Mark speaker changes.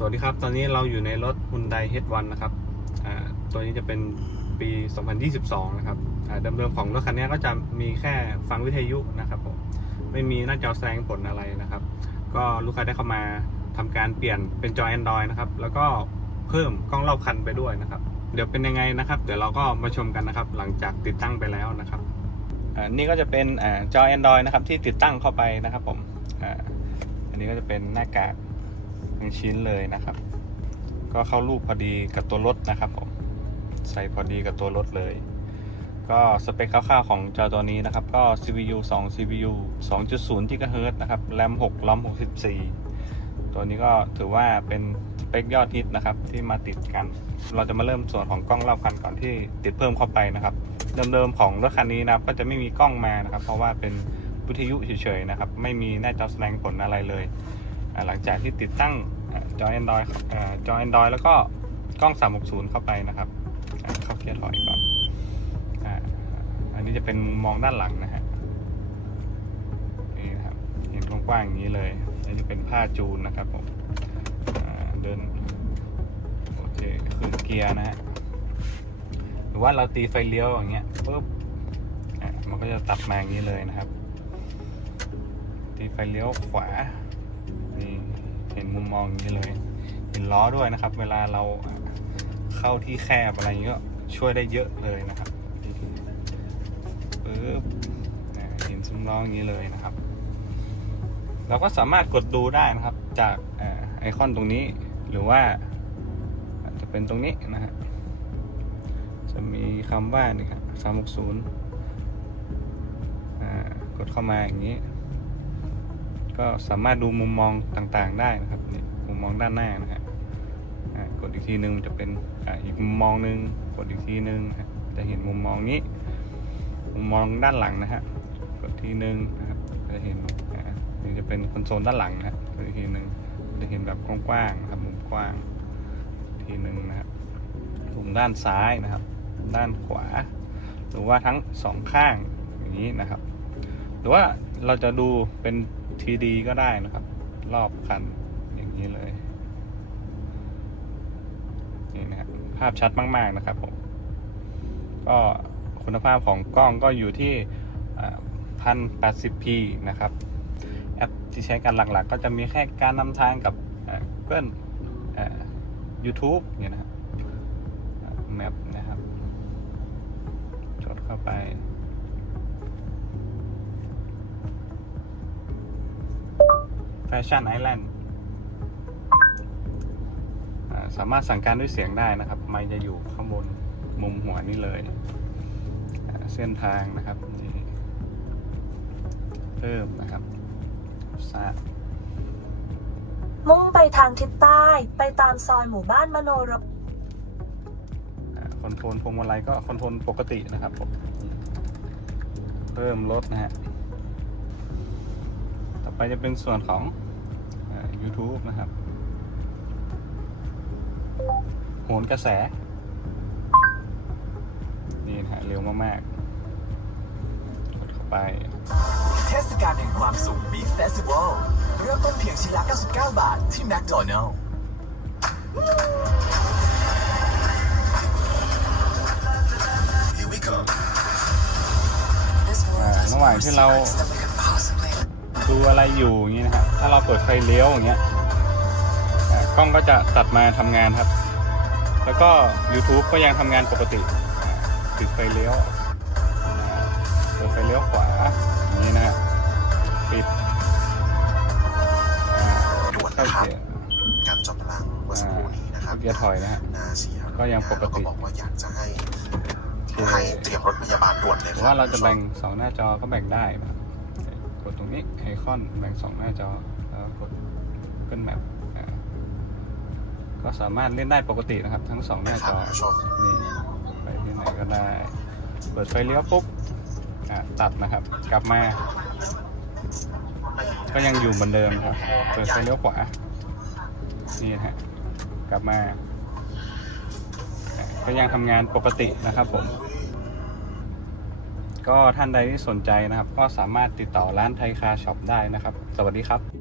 Speaker 1: สวัสดีครับ ตอนนี้เราอยู่ในรถ Hyundai H1 นะครับ ตัวนี้จะเป็นปี 2022 นะครับอ่าเดิมๆของรถคันนี้ก็จะมีแค่ฟังวิทยุนะครับผม ไม่มีหน้าจอแสดงผลอะไรนะครับ ก็ลูกค้าได้เข้ามาทำการเปลี่ยนเป็นจอ Android นะครับ แล้วก็เพิ่มกล้องรอบคันไปด้วยนะครับ เดี๋ยวเป็นยังไงนะครับ เดี๋ยวเราก็มาชมกันนะครับ หลังจากติดตั้งไปแล้วนะครับ นี่ก็จะเป็นอ่าจอ Android นะครับที่ติดตั้งเข้าไปนะครับผม อันนี้ก็จะเป็นหน้ากาก ทั้งชิ้นเลยนะครับ ก็เข้ารูปพอดีกับตัวรถนะครับผมใส่พอดีกับตัวรถเลย ก็สเปคคร่าวๆของจอตัวนี้นะครับ ก็ CPU 2 CPU 2.0 GHz นะครับ RAM 6 ROM 64 ตัวนี้ก็ถือว่าเป็นสเปคยอดฮิตนะครับที่มาติดกัน เราจะมาเริ่มส่วนของกล้องรอบคันก่อนที่ติดเพิ่มเข้าไปนะครับ เดิมๆของรถคันนี้นะครับก็จะไม่มีกล้องมานะครับ เพราะว่าเป็นวิทยุเฉยๆนะครับ ไม่มีหน้าจอแสดงผลอะไรเลย หลังจากที่ติดตั้งอ่าจอ Android อ่าจอ Android แล้วก็กล้อง 360 เข้าไปนะครับเข้าเกียร์ถอยก่อนอันนี้จะเป็นมุมมองด้านหลังนะฮะนี่นะครับเห็นกว้างๆอย่างนี้เลยอันนี้เป็นผ้าจูนนะครับผมเดินโอเคคือเกียร์นะฮะหรือว่าเราตีไฟเลี้ยวอย่างเงี้ยปุ๊บมันก็จะตัดมาอย่างนี้เลยนะครับ ตีไฟเลี้ยวขวา เห็นมุมมองอย่างนี้เลยเห็นล้อด้วยนะครับ เวลาเราเข้าที่แคบอะไรอย่างนี้ก็ช่วยได้เยอะเลยนะครับปึ๊บอ่าเห็นซุ้มล้ออย่างนี้เลยนะครับ เราก็สามารถกดดูได้นะครับ จากอไอคอนตรงนี้หรือว่าจจะเป็นตรงนี้นะฮะจะมีคำว่านี่ครับสามหกศูนย์กดเข้ามาอย่างนี้ ก็สามารถดูมุมมองต่างๆได้นะครับนี่มุมมองด้านหน้านะฮะกดอีกทีนึงจะเป็นอ,อีกมุมมองหนึงกดอีกทีนึงะจะเห็นมุมมองนี้ มุมมองด้านหลังนะฮะกดทีนึงนะครับจะเห็นอ่านี่จะเป็นคอนโซลด้านหลังนะฮะกดอีกทีนึงจะเห็นแบบกว้างๆนะครับมุมกว้างทีนึงนะครับมุมด้านซ้ายนะครับ ด้านขวา หรือว่าทั้งสองข้างอย่างนี้นะครับ หรือว่าเราจะดูเป็น ทีดีก็ได้นะครับ รอบคันอย่างนี้เลยนี่นะครับภาพชัดมาก ๆ นะครับผมก็คุณภาพของกล้องก็อยู่ที่พันแปดสิบพีนะครับ แอปที่ใช้กันหลักๆ ก็จะมีแค่การนำทางกับอ่า Google อ่า YouTube เนี่ยนะครับแมปนะครับจดเข้าไป แฟชั่นไอแลนด์สามารถสั่งการด้วยเสียงได้นะครับ ไมค์จะอยู่ข้างบนมุมหัวนี่เลยอ่าเส้นทางนะครับนี่เพิ่มนะครับทราบ
Speaker 2: มุ่งไปทางทิศใต้ไปตามซอยหมู่บ้านมโนรม
Speaker 1: คอนโทรลพวงมาลัยก็คอนโทรลปกตินะครับผมเพิ่มลดนะฮะต่อ ไปจะเป็นส่วนของอ่า YouTube นะครับโหนกระแส นี่นะฮะเร็วมากๆกดเข้าไป
Speaker 3: เทศกาลแห่งความสุข Beef Festival เริ่มต้นเพียงชิ้นละ 99 บาทที่ McDonald's Here we go
Speaker 1: อ่าระหว่างที่เรา ดูอะไรอยู่อย่างนี้นะครับถ้าเราเปิดไฟเลี้ยวอย่างเงี้ยอ่ากล้องก็จะตัดมาทำงานครับ แล้วก็ YouTube ก็ยังทำงานปกติอ่าปิดไฟเลี้ยวอ่าเปิดไฟเลี้ยวขวาอย่างนี้นะฮะปิดอ่า
Speaker 4: ด่วน
Speaker 1: เข้า
Speaker 4: นะครับ
Speaker 1: เกียร์
Speaker 4: การจอมพลังเมื่อสักครู่นี้นะครับ
Speaker 1: เกียร์ถอยนะฮะ
Speaker 4: นาเสีย
Speaker 1: ก็ยังปกติ
Speaker 4: แล้วก็บอกว่าอยากจะให้
Speaker 1: โอเค
Speaker 4: ให้เตรียมรถพยาบาลด่วนเลย
Speaker 1: ห
Speaker 4: ค
Speaker 1: รือ
Speaker 4: รับ
Speaker 1: ว่าเราจะแบ่งสองหน้าจอก็แบ่งได้นะครับก ดตรงนี้ไอคอนแบ่งสองหน้าจอแล้วกดเป็นแมปก็สามารถเล่นได้ปกตินะครับ ทั้งสองหน้า
Speaker 4: นะค
Speaker 1: จ
Speaker 4: รับ
Speaker 1: อ
Speaker 4: คุณผู้ชม
Speaker 1: นี่ไปที่ไหนก็ได้ เปิดไฟเลี้ยวปุ๊บอะตัดนะครับ กลับมา ก็ยังอยู่เหมือนเดิมครับ เปิดไฟเลี้ยวขวา นี่นะฮะ กลับมาอะก็ยังทำงานปกตินะครับผม ก็ท่านใดที่สนใจนะครับ ก็สามารถติดต่อร้านไทยคาช็อปได้นะครับ สวัสดีครับ